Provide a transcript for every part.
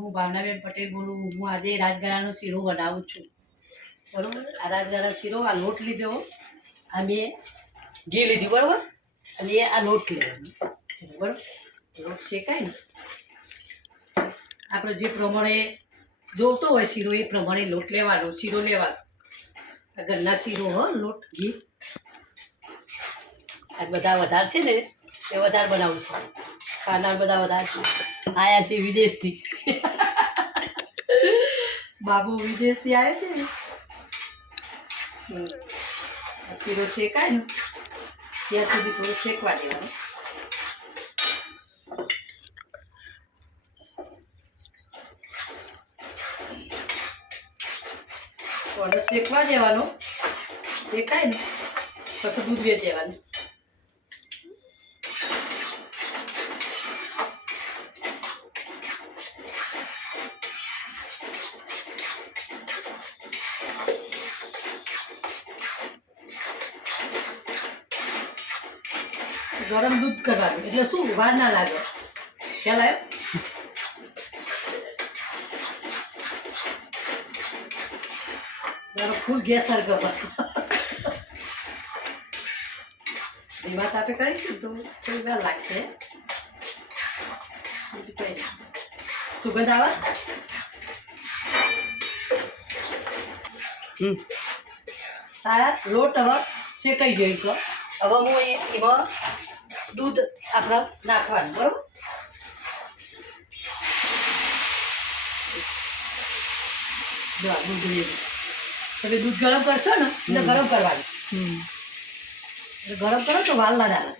હું ભાવનાબેન પટેલ બોલું. હું આજે રાજગરાનો શીરો બનાવું છું. બરાબર, આ રાજગરા શીરો, આ લોટ લીધો, આ મેં ઘી લીધી, બરાબર, અને આ લોટ લેવાનો, બરાબર. લોટ શેકાય ને આપણે જે પ્રમાણે જોતો હોય શીરો એ પ્રમાણે લોટ લેવાનો, શીરો લેવાનો. આ ઘરના શીરો હો, લોટ ઘી આ બધા વધારે છે ને એ વધારે બનાવું છું. ખાનાર બધા વધારે છે, આયા છે વિદેશથી. બાબુ વિદેશથી આવ્યો છે ને. શીરો શેકાય ને ત્યાં સુધી થોડું શેકવા દેવાનું. થોડો શેકવા દેવાનો, શેકાય ને પછી દૂધ વેચ દેવાનું. ગરમ દૂધ કરવાનું એટલે શું વાર ના લાગે. ખ્યાલ આવ્યો? ફૂલ ગેસ કરવા ધીમા તાપે કરીશું તો થોડી વાર લાગશે. સુગંધ આવે. તારા લોટ હવે શેકાઈ જાય તો હવે હું એમાં દૂધ આપણે નાખવાનું, બરાબર. દૂધ લેવું તમે દૂધ ગરમ કરશો ને એટલે ગરમ કરવાનું. ગરમ કરો તો વાલ ના ડાલે.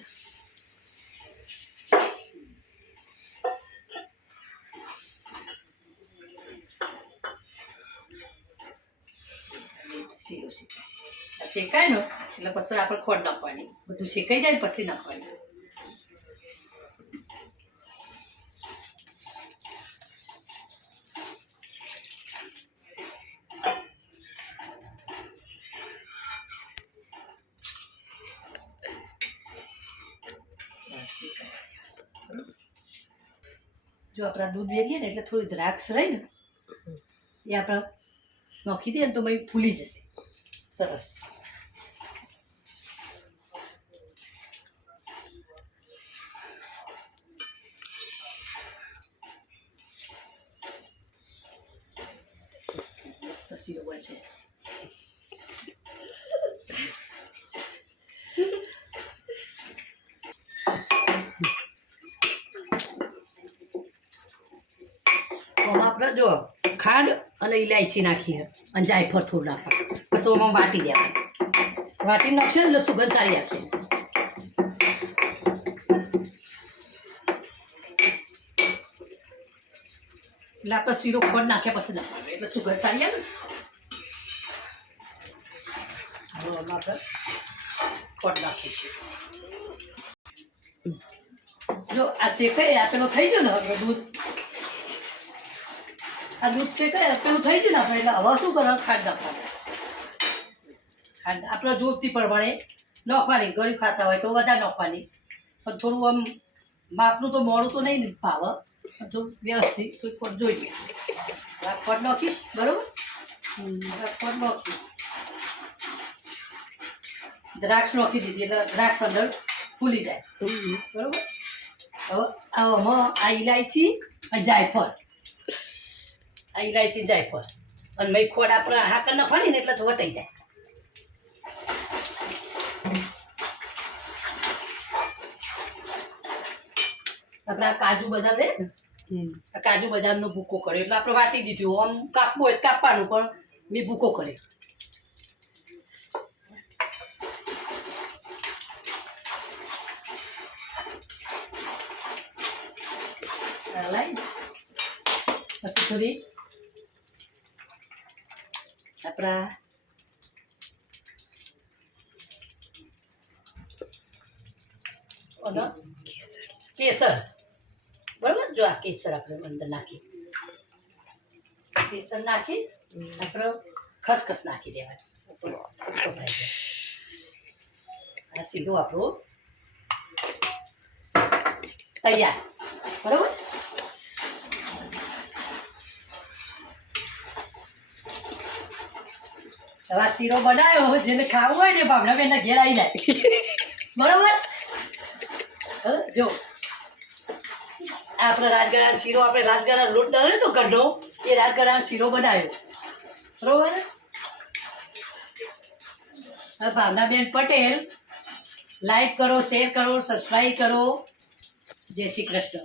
શેકાય ને એટલે પછી આપણે ખોટ નાખવાની. બધું શેકાઈ જાય પછી નાખવાની. જો આપણા દૂધ વેરીએ ને એટલે થોડી દ્રાક્ષ રહી ને એ આપણે નાખી દઈએ ને તો ભાઈ ફૂલી જશે સરસ. મસ્ત શીરો બનશે. આપણે જો ખાંડ અને ઇલાયચી નાખીએ અને જાયફળ થોડું નાખવાનું, પછી ઓમાં વાટી દેવાનું. વાટી નાખશે એટલે સુગંધ સારી આવશે. એટલે આપણે શીરો ખોટ નાખ્યા પછી નાખવાનું એટલે સુગંધ સારી આવે ને. આપણે ખોટ નાખીશું. જો આ શેકાય આ પેલો થઈ ગયો ને આપણે દૂધ, આ દૂધ છે કે પેલું થઈ ગયું ને આપણે એટલે હવે શું કરવાનું, ખાંડ નાખવાનું. ખાંડ આપણા જોગતી પ્રમાણે નાખવાની. ગળ્યું ખાતા હોય તો વધારે નાખવાની, પણ થોડું આમ માપનું તો મોડું તો નહીં ભાવે, થોડું વ્યવસ્થિત થોડું જોઈએ. ખોટ નાખીશ, બરાબર. ખોટ નાખીશ, દ્રાક્ષ નાખી દીધી એટલે દ્રાક્ષ અંદર ફૂલી જાય, બરાબર. હવે આમાં આ ઇલાયચી અને જાયફળ, આ ઇલાયચી જાયફળ અને મેં ખોડ આપણે હાકર નાખવાની ને એટલે તો વટાઈ જાય. આપણે આ કાજુ બદામ લે ને, આ કાજુ બદામનો ભૂકો કર્યો એટલે આપણે વાટી દીધું. આમ કાપવું હોય કાપવાનું, પણ મેં ભૂકો કર્યો. પછી થોડી આપણા કેસર, બરાબર. જો આ કેસર આપણે અંદર નાખી, કેસર નાખી આપણે ખસખસ નાખી દેવાની. આ સીધો આપણો તૈયાર, બરાબર. હવે આ શીરો બનાવ્યો જેને ખાવું હોય ને ભાવનાબેનના ઘેર આવી જાય બરોબર. જો આપણે રાજગરાનો શીરો આપણે રાજગરાનો લોટ દળ્યો તો ગઢો એ રાજગરાનો શીરો બનાવ્યો બરોબર. હવે ભાવનાબેન પટેલ લાઈક કરો, શેર કરો, સબસ્ક્રાઈબ કરો. જય શ્રી કૃષ્ણ.